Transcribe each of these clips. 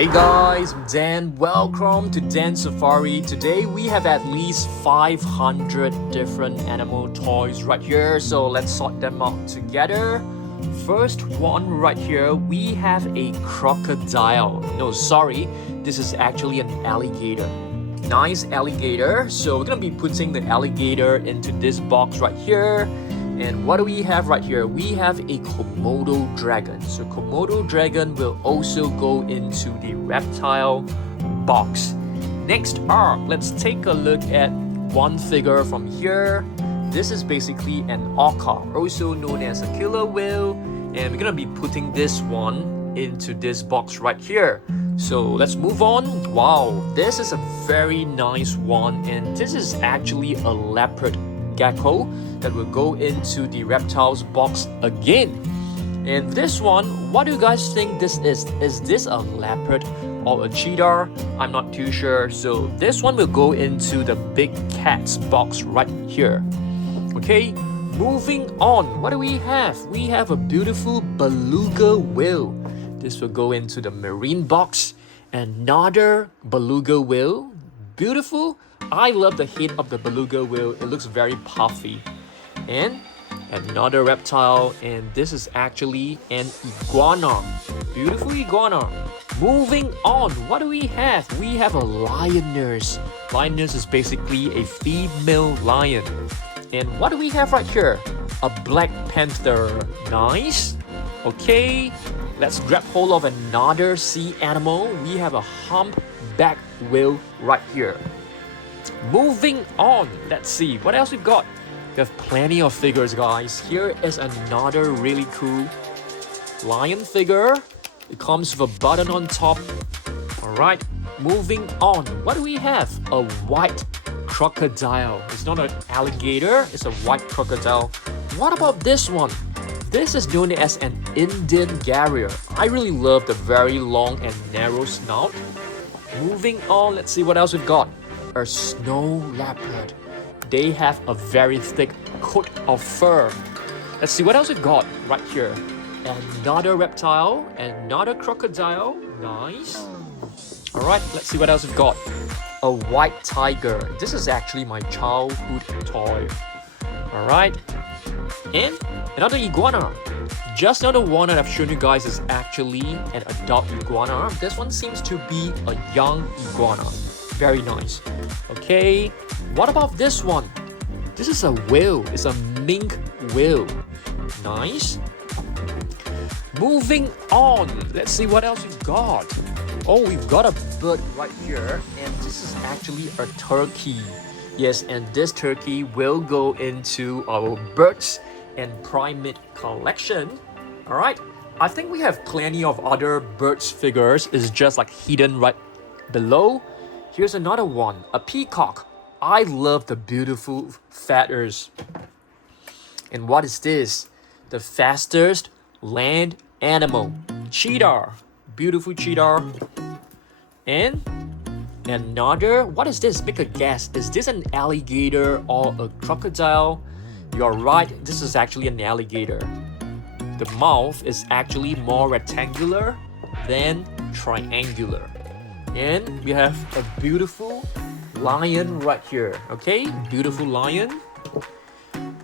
Hey guys, I'm Dan. Welcome to Dan Safari. Today we have at least 500 different animal toys right here, so let's sort them out together. First one right here, we have a crocodile. No, sorry, this is actually an alligator. Nice alligator. So we're gonna be putting the alligator into this box right here. And what do we have right here? We have a Komodo dragon. So Komodo dragon will also go into the reptile box. Next up, let's take a look at one figure from here. This is basically an orca, also known as a killer whale. And we're gonna be putting this one into this box right here. So let's move on. Wow, this is a very nice one. And this is actually a leopard gecko that will go into the reptiles box again. And this one, what do you guys think this is? Is this a leopard or a cheetah? I'm not too sure. So this one will go into the big cats box right here. Okay, moving on. What do we have? We have a beautiful beluga whale. This will go into the marine box. Another beluga whale. Beautiful. I love the head of the beluga whale. It looks very puffy. And another reptile, and this is actually an iguana. Beautiful iguana. Moving on, what do we have? We have a lioness. Lioness is basically a female lion. And what do we have right here? A black panther. Nice. Okay, let's grab hold of another sea animal. We have a humpback whale right here. Moving on, let's see what else we've got. We have plenty of figures, guys. Here is another really cool lion figure. It comes with a button on top. Alright, moving on. What do we have? A white crocodile. It's not an alligator, it's a white crocodile. What about this one? This is known as an Indian garrier. I really love the very long and narrow snout. Moving on, let's see what else we've got. A snow leopard. They have a very thick coat of fur. Let's see what else we've got right here. Another reptile, another crocodile. Nice. Alright, let's see what else we've got. A white tiger. This is actually my childhood toy. Alright. And another iguana. Just now the one that I've shown you guys is actually an adult iguana. This one seems to be a young iguana. Very nice. Okay, what about this one? This is a whale. It's a mink whale. Nice. Moving on. Let's see what else we've got. Oh, we've got a bird right here. And this is actually a turkey. Yes, and this turkey will go into our birds and primate collection. Alright, I think we have plenty of other birds figures. It's just like hidden right below. Here's another one, a peacock. I love the beautiful feathers. And what is this? The fastest land animal. Cheetah. Beautiful cheetah. And another, what is this? Make a guess. Is this an alligator or a crocodile? You're right, this is actually an alligator. The mouth is actually more rectangular than triangular. And we have a beautiful lion right here. Okay, beautiful lion.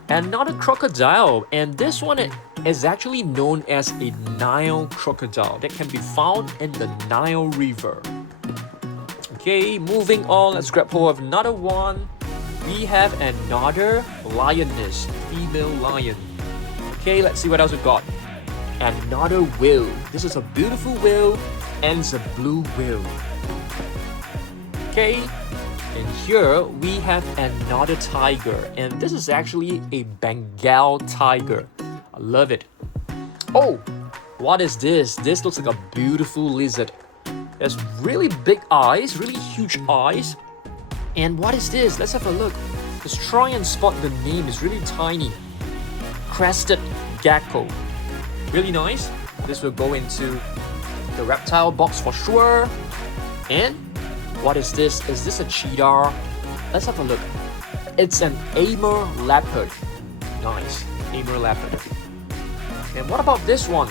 Another crocodile, and this one is actually known as a Nile crocodile that can be found in the Nile River. Okay, moving on, let's grab hold of another one. We have another lioness, female lion. Okay, let's see what else we've got. Another whale. This is a beautiful whale, and it's a blue whale. Okay, and here we have another tiger, and this is actually a Bengal tiger. I love it. Oh, what is this? This looks like a beautiful lizard. It has really big eyes, really huge eyes. And what is this? Let's have a look. Let's try and spot the name. It's really tiny. Crested gecko. Really nice. This will go into the reptile box for sure. And what is this? Is this a cheetah? Let's have a look. It's an Amur leopard. Nice. Amur leopard. And what about this one?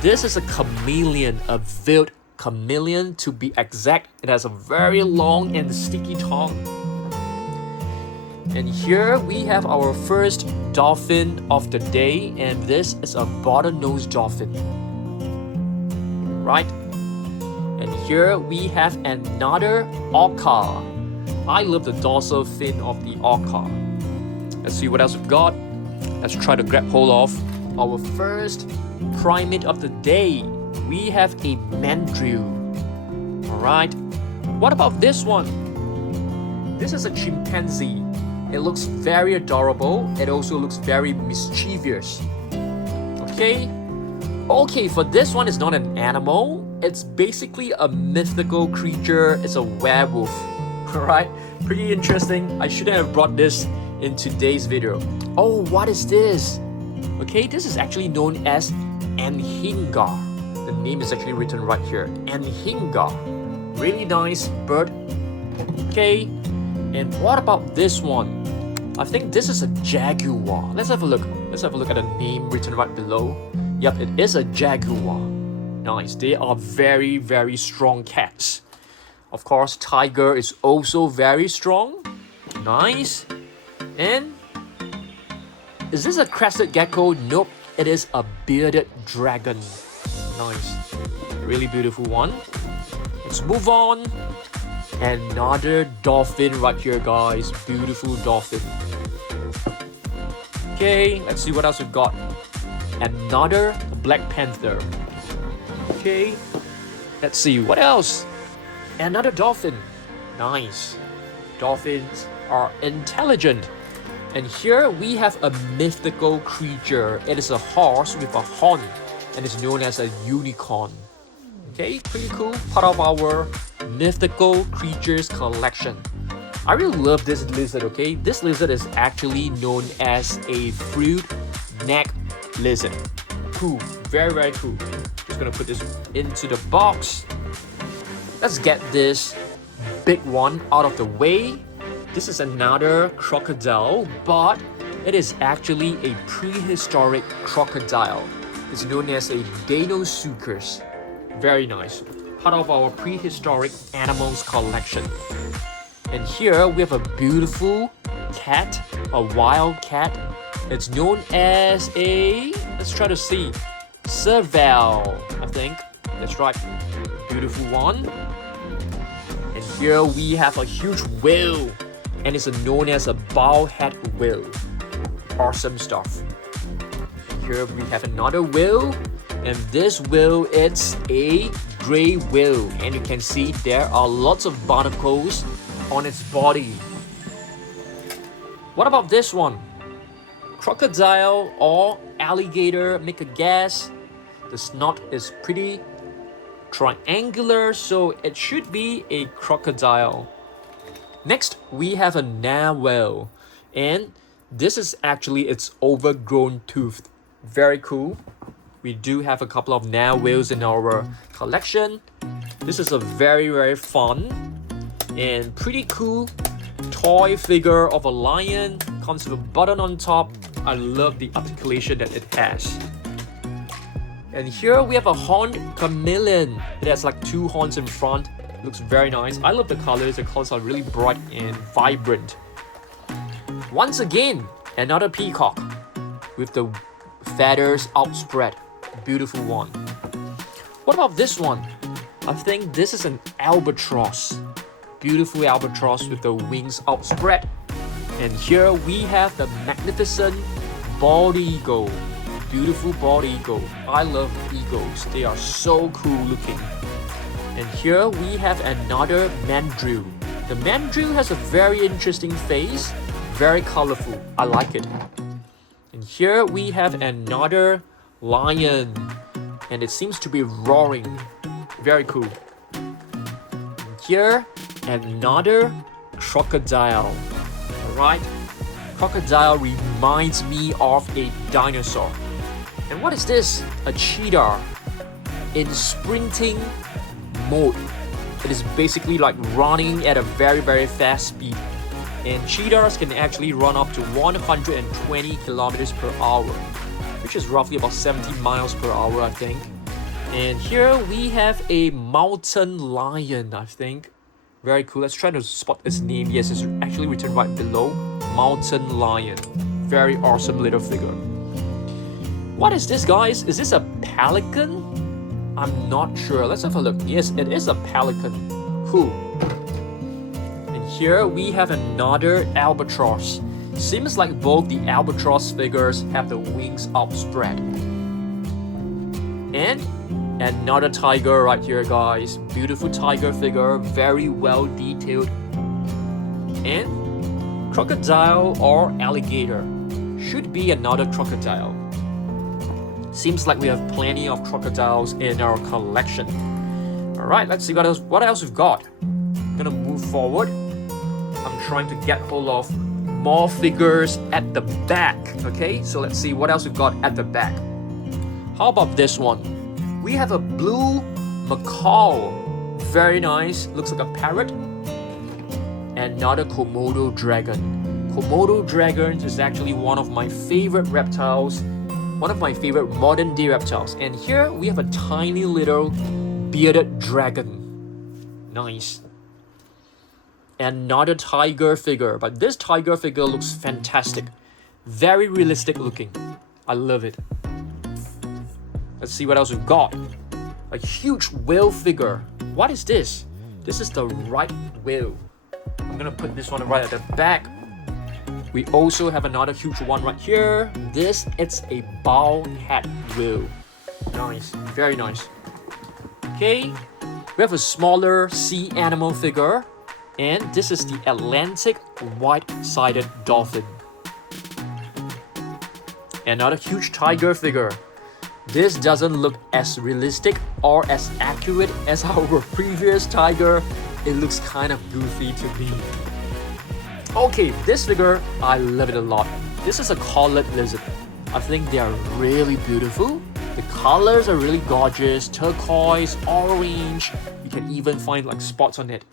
This is a chameleon, a veiled chameleon to be exact. It has a very long and sticky tongue. And here we have our first dolphin of the day, and this is a bottlenose dolphin. Right? And here we have another orca. I love the dorsal fin of the orca. Let's see what else we've got. Let's try to grab hold of our first primate of the day. We have a mandrill. Alright. What about this one? This is a chimpanzee. It looks very adorable. It also looks very mischievous. Okay. Okay, for this one, it's not an animal. It's basically a mythical creature. It's a werewolf. Alright. Pretty interesting. I shouldn't have brought this in today's video. Oh, what is this? Okay, this is actually known as Anhinga. The name is actually written right here. Anhinga. Really nice bird. Okay, and what about this one? I think this is a jaguar. Let's have a look. Let's have a look at the name written right below. Yep, it is a jaguar. Nice. They are very, very strong cats. Of course, tiger is also very strong. Nice. And is this a crested gecko? Nope, it is a bearded dragon. Nice. Really beautiful one. Let's move on. Another dolphin right here, guys. Beautiful dolphin. Okay, let's see what else we've got. Another black panther. Okay, let's see what else. Another dolphin. Nice. Dolphins are intelligent. And here we have a mythical creature. It is a horse with a horn and is known as a unicorn. Okay, pretty cool. Part of our mythical creatures collection. I really love this lizard, okay? This lizard is actually known as a fruit neck lizard. Cool, very, very cool. Just gonna put this into the box. Let's get this big one out of the way. This is another crocodile, but it is actually a prehistoric crocodile. It's known as a Deinosuchus. Very nice. Part of our prehistoric animals collection. And here we have a beautiful cat, a wild cat. It's known as a, let's try to see, serval, I think. That's right. Beautiful one. And here we have a huge whale. And it's known as a bowhead whale. Awesome stuff. Here we have another whale. And this whale, it's a gray whale. And you can see there are lots of barnacles on its body. What about this one? Crocodile or alligator, make a guess. The snout is pretty triangular, so it should be a crocodile. Next, we have a narwhal, and this is actually its overgrown tooth. Very cool. We do have a couple of narwhals in our collection. This is a very, very fun and pretty cool toy figure of a lion. Comes with a button on top. I love the articulation that it has. And here we have a horned chameleon. It has like two horns in front. Looks very nice. I love the colors. The colors are really bright and vibrant. Once again, another peacock with the feathers outspread. Beautiful one. What about this one? I think this is an albatross. Beautiful albatross with the wings outspread. And here we have the magnificent bald eagle. Beautiful bald eagle. I love eagles. They are so cool looking. And here we have another mandrill. The mandrill has a very interesting face. Very colorful. I like it. And here we have another lion. And it seems to be roaring. Very cool. And here, another crocodile. Alright? Crocodile reminds me of a dinosaur. And what is this? A cheetah in sprinting mode. It is basically like running at a very, very fast speed. And cheetahs can actually run up to 120 kilometers per hour, which is roughly about 70 miles per hour, I think. And here we have a mountain lion, I think. Very cool. Let's try to spot its name. Yes, it's actually written right below. Mountain lion. Very awesome little figure. What is this, guys? Is this a pelican? I'm not sure. Let's have a look. Yes, it is a pelican. Who? And here we have another albatross. Seems like both the albatross figures have the wings outspread. And another tiger right here, guys. Beautiful tiger figure, very well detailed. And crocodile or alligator. Should be another crocodile. Seems like we have plenty of crocodiles in our collection. Alright, let's see what else we've got. I'm gonna move forward. I'm trying to get hold of more figures at the back. Okay, so let's see what else we've got at the back. How about this one? We have a blue macaw. Very nice. Looks like a parrot. Another Komodo dragon. Komodo dragons is actually one of my favorite reptiles. One of my favorite modern day reptiles. And here we have a tiny little bearded dragon. Nice. Another tiger figure. But this tiger figure looks fantastic. Very realistic looking. I love it. Let's see what else we've got. A huge whale figure. What is this? This is the right whale. I'm gonna put this one right at the back. We also have another huge one right here. This is a bowhead whale. Nice, very nice. Okay, we have a smaller sea animal figure. And this is the Atlantic white-sided dolphin. Another huge tiger figure. This doesn't look as realistic or as accurate as our previous tiger. It looks kind of goofy to me. Okay, this figure, I love it a lot. This is a collared lizard. I think they are really beautiful. The colors are really gorgeous. Turquoise, orange. You can even find like spots on it.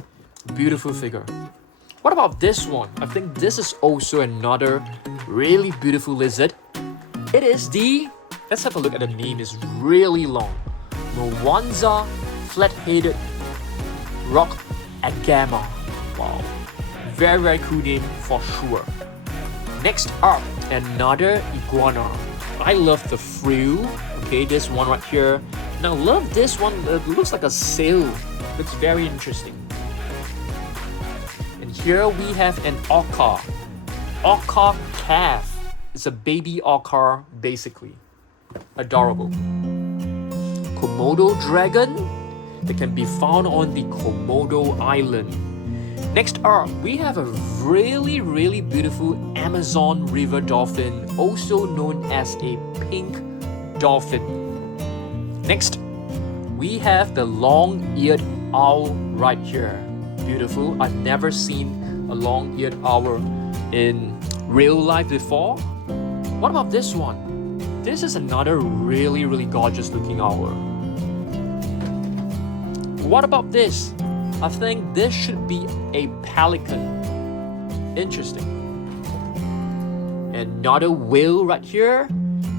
Beautiful figure. What about this one? I think this is also another really beautiful lizard. It is the... Let's have a look at the name. It's really long. Mwanza flat-headed rock agama. Wow. Very, very cool name for sure. Next up, another iguana. I love the frill. Okay, this one right here. And I love this one. It looks like a sail. Looks very interesting. And here we have an orca. Orca calf. It's a baby orca, basically. Adorable. Komodo dragon that can be found on the Komodo island. Next up, we have a really, really beautiful Amazon river dolphin, also known as a pink dolphin. Next, we have the long-eared owl right here. Beautiful. I've never seen a long-eared owl in real life before. What about this one? This is another really, really gorgeous looking owl. What about this? I think this should be a pelican. Interesting. Another whale right here.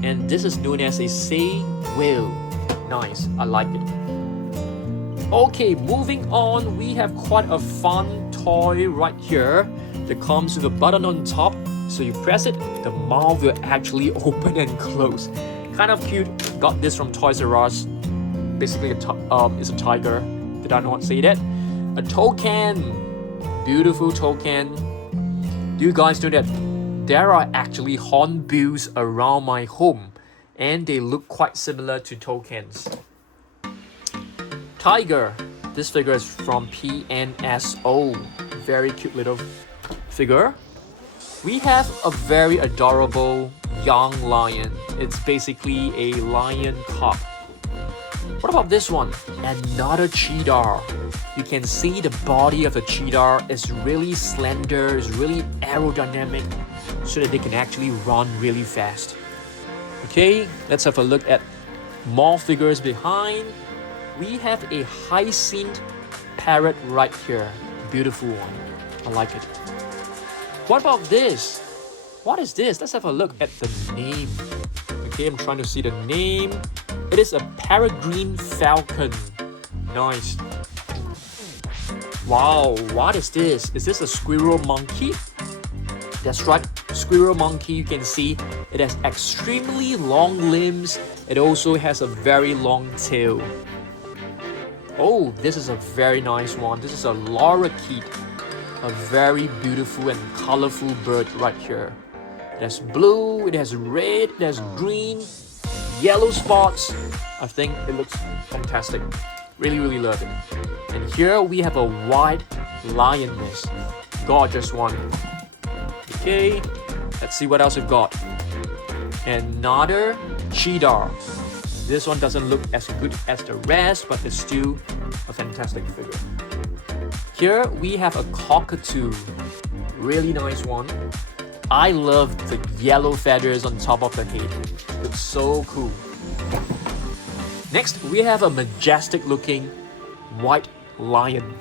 And this is known as a sei whale. Nice, I like it. Okay, moving on, we have quite a fun toy right here that comes with a button on top. So you press it, the mouth will actually open and close. Kind of cute. Got this from Toys R Us. Basically, it's a tiger. Did I not say that? A toucan. Beautiful toucan. Do you guys know that there are actually hornbills around my home, and they look quite similar to toucans. Tiger. This figure is from PNSO. Very cute little figure. We have a very adorable young lion. It's basically a lion cub. What about this one? Another cheetah. You can see the body of the cheetah is really slender, is really aerodynamic, so that they can actually run really fast. Okay, let's have a look at more figures behind. We have a hyacinth parrot right here. Beautiful one. I like it. What about this? What is this? Let's have a look at the name. Okay, I'm trying to see the name. It is a peregrine falcon. Nice. Wow, what is this? Is this a squirrel monkey? That's right, squirrel monkey. You can see it has extremely long limbs. It also has a very long tail. Oh, this is a very nice one. This is a lorikeet. A very beautiful and colorful bird right here. It has blue, it has red, it has green, yellow spots. I think it looks fantastic. Really, really love it. And here we have a white lioness. Gorgeous one. Okay, let's see what else we've got. Another cheetah. This one doesn't look as good as the rest, but it's still a fantastic figure. Here we have a cockatoo. Really nice one. I love the yellow feathers on top of the head. Looks so cool. Next, we have a majestic looking white lion.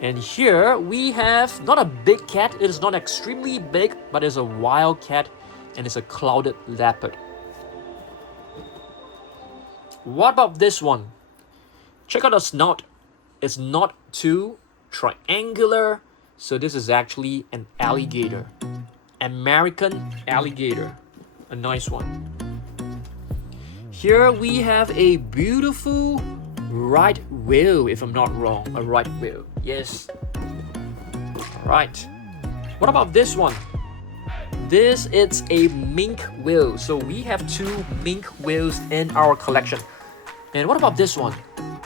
And here we have not a big cat. It is not extremely big, but it's a wild cat and it's a clouded leopard. What about this one? Check out the snout. It's not too triangular. So this is actually an alligator. American alligator. A nice one. Here we have a beautiful right whale, if I'm not wrong. A right whale. Yes. Alright. What about this one? This is a minke whale. So we have two minke whales in our collection. And what about this one?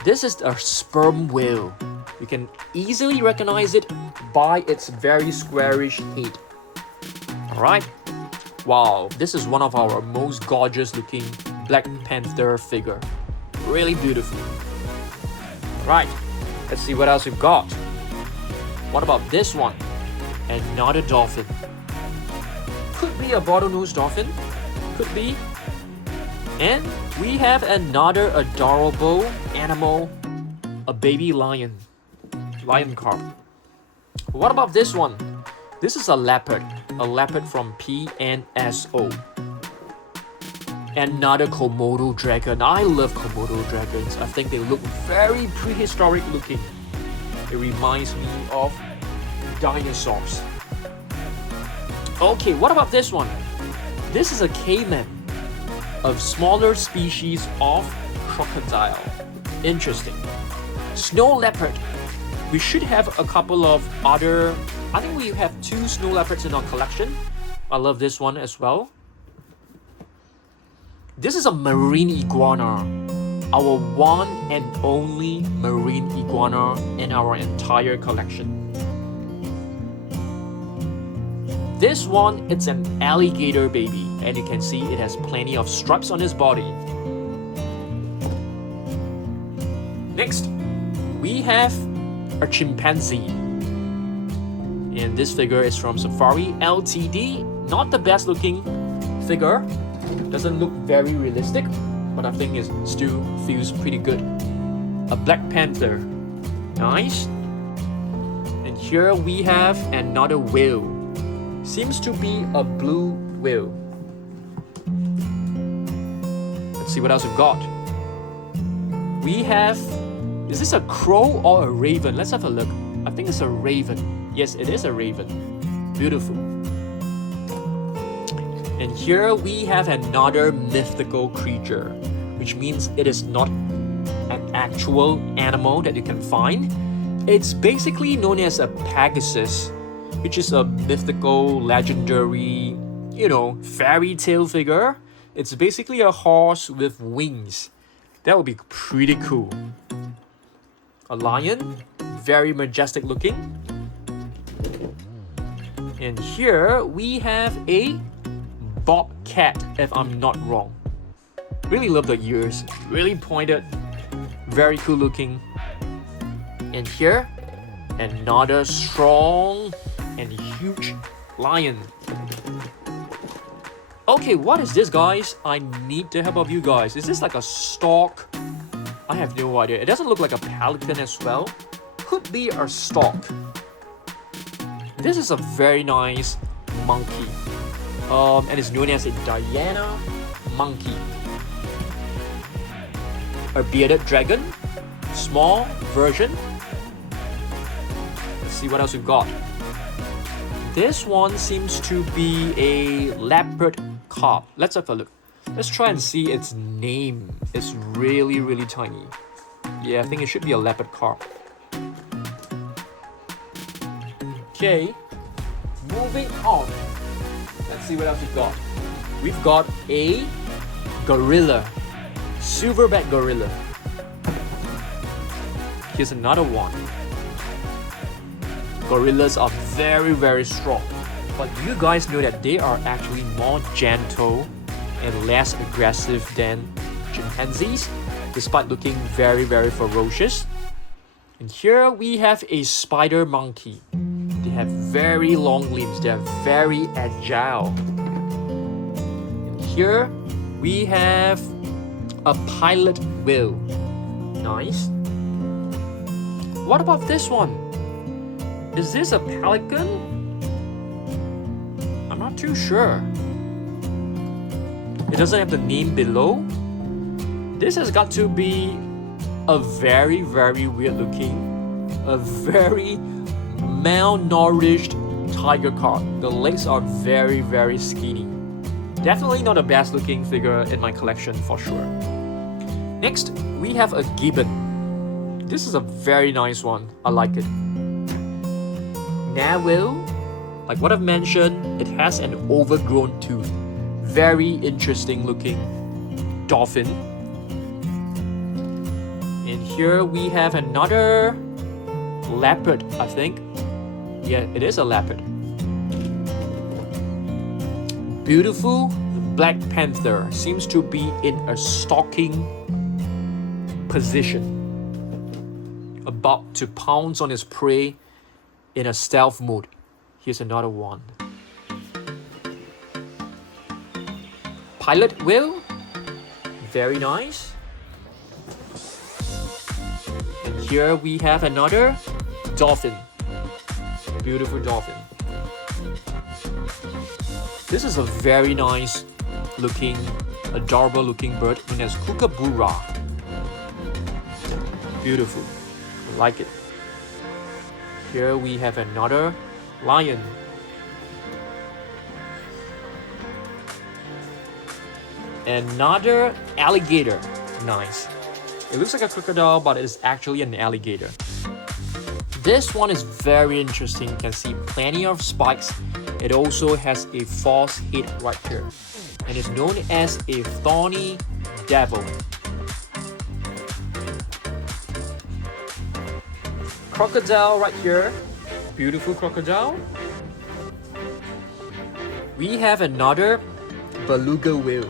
This is a sperm whale. You can easily recognize it by its very squarish head. Alright. Wow, this is one of our most gorgeous looking Black Panther figure. Really beautiful. Right, let's see what else we've got. What about this one? Another dolphin. Could be a bottlenose dolphin. Could be. And we have another adorable animal. A baby lion. Lion carp. What about this one? This is a leopard. A leopard from PNSO. Another Komodo dragon. I love Komodo dragons. I think they look very prehistoric looking. It reminds me of dinosaurs. Okay, what about this one? This is a caiman, a smaller species of crocodile. Interesting. Snow leopard. We should have a couple of other... I think we have two snow leopards in our collection. I love this one as well. This is a marine iguana. Our one and only marine iguana in our entire collection. This one, it's an alligator baby. And you can see it has plenty of stripes on his body. Next, we have a chimpanzee. And this figure is from Safari Ltd. Not the best looking figure. Doesn't look very realistic, but I think it still feels pretty good. A Black Panther. Nice. And here we have another whale. Seems to be a blue whale. Let's see what else we've got. We have... Is this a crow or a raven? Let's have a look. I think it's a raven. Yes, it is a raven. Beautiful. And here we have another mythical creature, which means it is not an actual animal that you can find. It's basically known as a Pegasus, which is a mythical, legendary, fairy tale figure. It's basically a horse with wings. That would be pretty cool. A lion, very majestic looking. And here we have a bobcat, if I'm not wrong. Really love the ears, really pointed, very cool looking. And here, another strong and huge lion. Okay, what is this, guys? I need the help of you guys. Is this like a stork? I have no idea. It doesn't look like a pelican as well. Could be a stork. This is a very nice monkey. And it's known as a Diana monkey. a bearded dragon, small version. Let's see what else we've got. This one seems to be a leopard carp. Let's have a look. Let's try and see its name. It's really, really tiny. Yeah, I think it should be a leopard carp. Okay, moving on. Let's see what else we've got. We've got a gorilla, silverback gorilla. Here's another one. Gorillas are very, very strong, but you guys know that they are actually more gentle and less aggressive than chimpanzees, despite looking very, very ferocious. And here we have a spider monkey. They have very long limbs. They are very agile. And here we have a pilot whale. Nice. What about this one? Is this a pelican? I'm not too sure. It doesn't have the name below. This has got to be a very, very weird looking, a very malnourished tiger carp. The legs are very, very skinny. Definitely not the best looking figure in my collection for sure. Next, we have a gibbon. This is a very nice one. I like it. Narwhal, like what I've mentioned, it has an overgrown tooth. Very interesting looking dolphin. And here we have another leopard, I think. Yeah, it is a leopard. Beautiful black panther seems to be in a stalking position, about to pounce on its prey in a stealth mode. Here's another one. Pilot whale, very nice. And here we have another dolphin. Beautiful dolphin. This is a very nice looking, adorable looking bird known as kookaburra. Beautiful. I like it. Here we have another lion. Another alligator. Nice. It looks like a crocodile, but it's actually an alligator. This one is very interesting. You can see plenty of spikes. It also has a false head right here, and is known as a thorny devil. Crocodile right here. Beautiful crocodile. We have another beluga whale.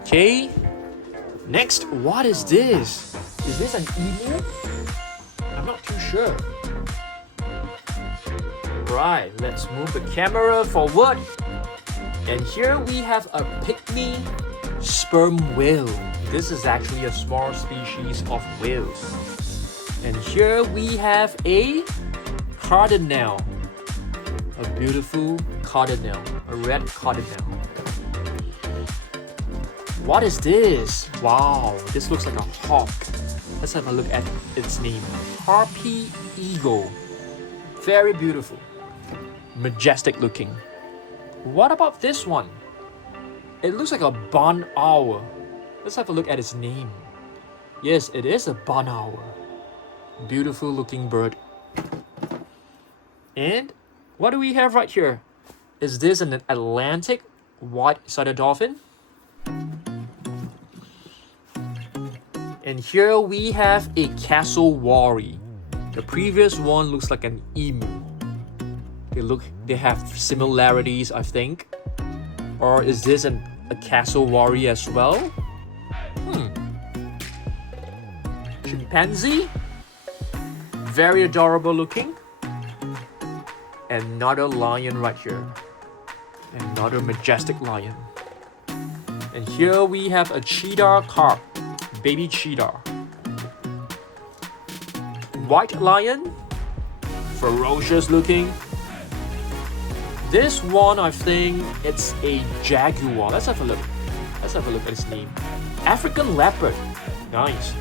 Okay. Next, what is this? Is this an emu? I'm not too sure. Right, let's move the camera forward. And here we have a pygmy sperm whale. This is actually a small species of whales. And here we have a cardinal. A beautiful cardinal, a red cardinal. What is this? Wow, this looks like a hawk. Let's have a look at its name. Harpy eagle. Very beautiful. Majestic looking. What about this one? It looks like a barn owl. Let's have a look at its name. Yes, it is a barn owl. Beautiful looking bird. And what do we have right here? Is this an Atlantic white-sided dolphin? And here we have a cassowary. The previous one looks like an emu. They have similarities, I think. Or is this a cassowary as well? Chimpanzee. Very adorable looking. Another lion right here. Another majestic lion. And here we have a cheetah carp. Baby cheetah. White lion. Ferocious looking. This one, I think it's a Jaguar. Let's have a look. Let's have a look at its name. African leopard. Nice.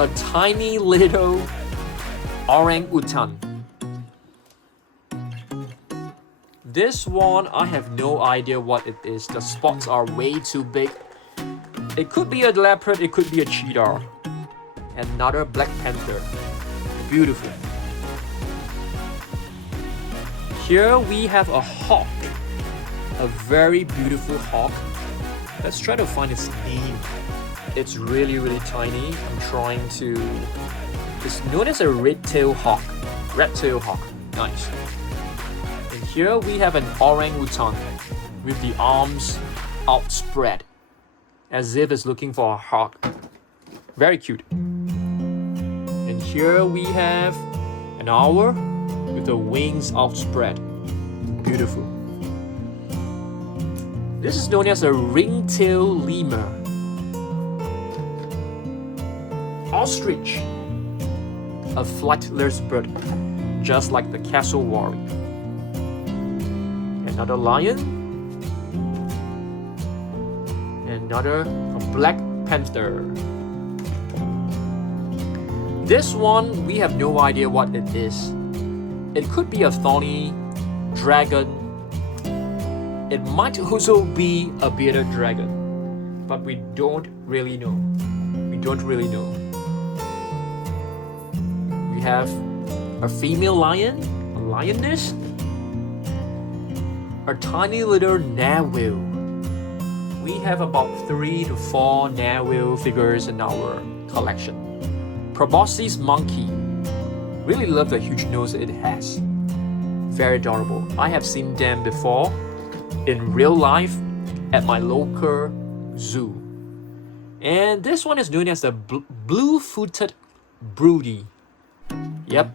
A tiny little orangutan. This one, I have no idea what it is. The spots are way too big. It could be a leopard, it could be a cheetah. Another black panther. Beautiful. Here we have a hawk. A very beautiful hawk. Let's try to find its name. It's really, really tiny. I'm trying to... It's known as a red-tailed hawk. Red-tailed hawk. Nice. And here we have an orangutan with the arms outspread, as if it's looking for a hawk. Very cute. And here we have an owl with the wings outspread. Beautiful. This is known as a ring-tailed lemur. Ostrich. A flightless bird, just like the cassowary. Another lion. Another black panther. This one, we have no idea what it is. It could be a thorny dragon. It might also be a bearded dragon, but we don't really know. We don't really know. We have a female lion, a lioness, a tiny little narwhal. We have about 3 to 4 narwhal figures in our collection. Proboscis monkey. Really love the huge nose it has. Very adorable. I have seen them before in real life at my local zoo. And this one is known as the blue-footed broody. Yep.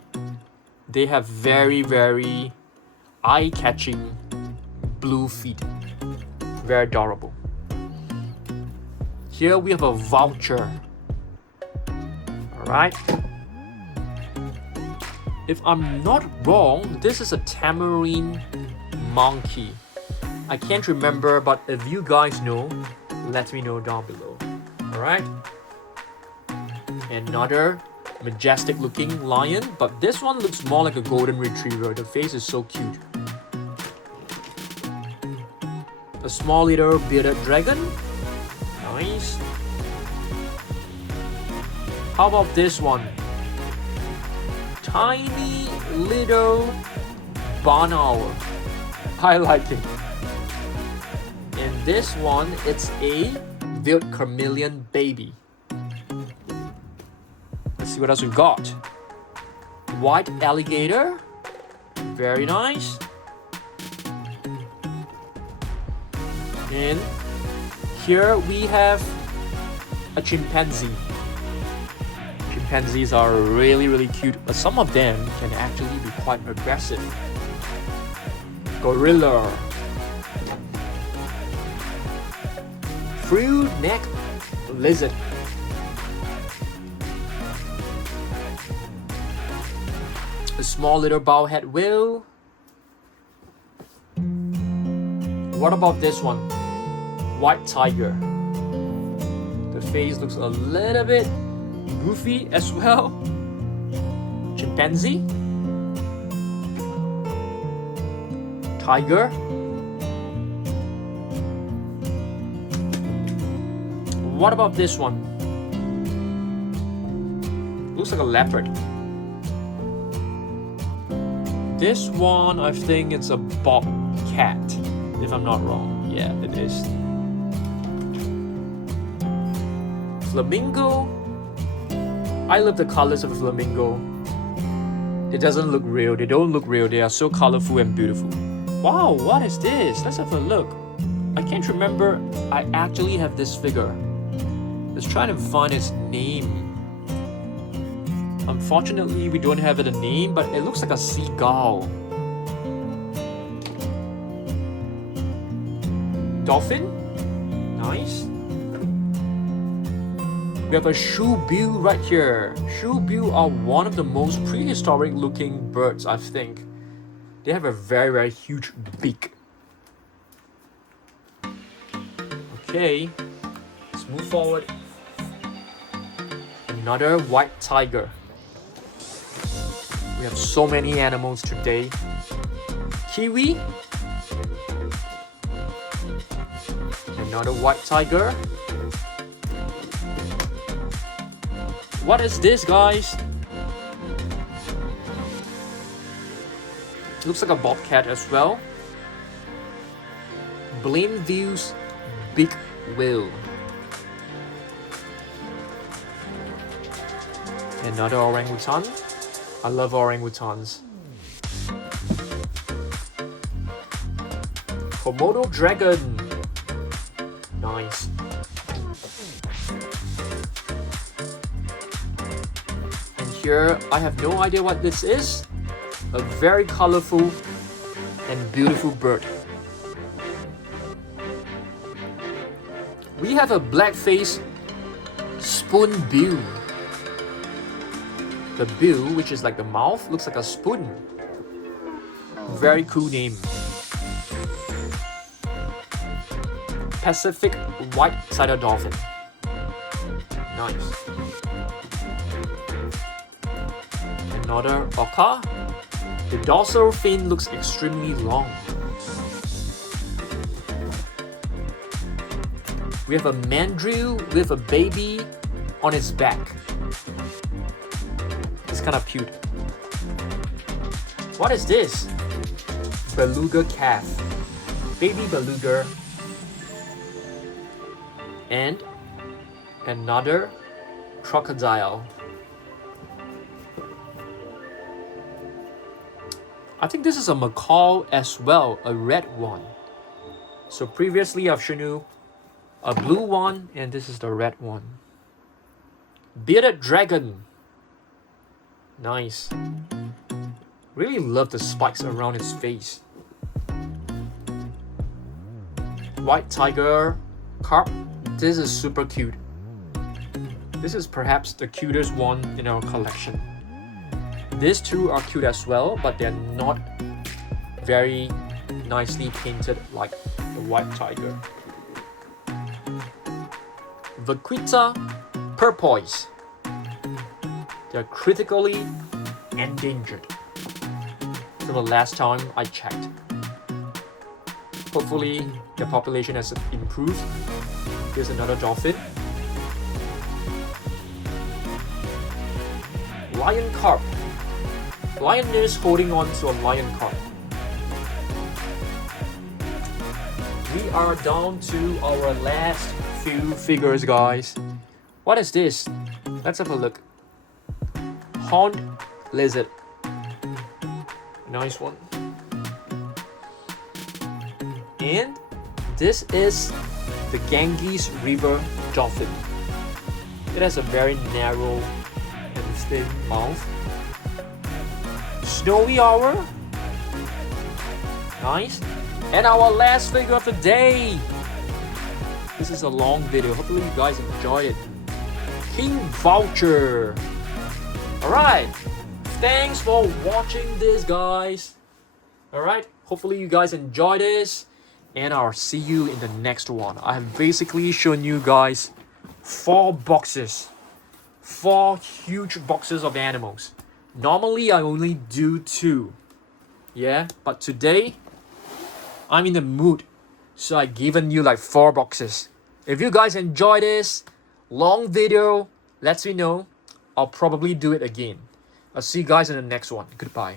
They have very, very eye-catching blue feet. Very adorable. Here we have a vulture. Alright. If I'm not wrong, this is a tamarin monkey. I can't remember, but if you guys know, let me know down below. Alright. Another majestic looking lion, but this one looks more like a golden retriever. The face is so cute. A small little bearded dragon. Nice. How about this one? Tiny little barn owl. I like it. And this one, it's a veiled chameleon baby. Let's see what else we've got. White alligator. Very nice. And here we have a chimpanzee. Chimpanzees are really, really cute, but some of them can actually be quite aggressive. Gorilla. Frill-neck lizard. A small little bowhead whale. What about this one? White tiger. The face looks a little bit goofy as well. Chimpanzee. Tiger. What about this one? Looks like a leopard. This one, I think it's a bobcat, if I'm not wrong. Yeah, it is. Flamingo. I love the colors of a flamingo. It doesn't look real. They don't look real. They are so colorful and beautiful. Wow, what is this? Let's have a look. I can't remember. I actually have this figure. Let's try to find its name. Unfortunately, we don't have it a name, but it looks like a seagull. Dolphin? Nice. We have a shoebill right here. Shoebill are one of the most prehistoric looking birds, I think. They have a very, very huge beak. Okay, let's move forward. Another white tiger. We have so many animals today. Kiwi. Another white tiger. What is this, guys? Looks like a bobcat as well. Blainville's big whale. Another orangutan. I love orangutans. Komodo dragon. Nice. And here, I have no idea what this is. A very colorful and beautiful bird. We have a black-faced spoonbill. The bill, which is like the mouth, looks like a spoon. Very cool name. Pacific white-sided dolphin. Nice. Another orca. The dorsal fin looks extremely long. We have a mandrill with a baby on its back. It's kind of cute. What is this? Beluga calf. Baby beluga. And another crocodile. I think this is a macaw as well, a red one. So previously I've shown you a blue one, and this is the red one. Bearded dragon. Nice. Really love the spikes around its face. White tiger carp. This is super cute. This is perhaps the cutest one in our collection. These two are cute as well, but they're not very nicely painted like the white tiger. Vaquita porpoise. They're critically endangered from the last time I checked. Hopefully their population has improved. Here's another dolphin. Lion carp. Lion is holding on to a lion carp. We are down to our last few figures, guys. What is this? Let's have a look. Horned lizard. Nice one. And this is the Ganges River dolphin. It has a very narrow and thin mouth. Snowy owl. Nice. And our last figure of the day. This is a long video. Hopefully you guys enjoyed it. King Vulture. Alright. Thanks for watching this, guys. Alright. Hopefully you guys enjoyed this. And I'll see you in the next one. I have basically shown you guys 4 boxes. 4 huge boxes of animals. Normally I only do 2. Yeah, but today I'm in the mood, so I've given you like 4 boxes. If you guys enjoy this long video, let me know. I'll probably do it again. I'll see you guys in the next one. Goodbye.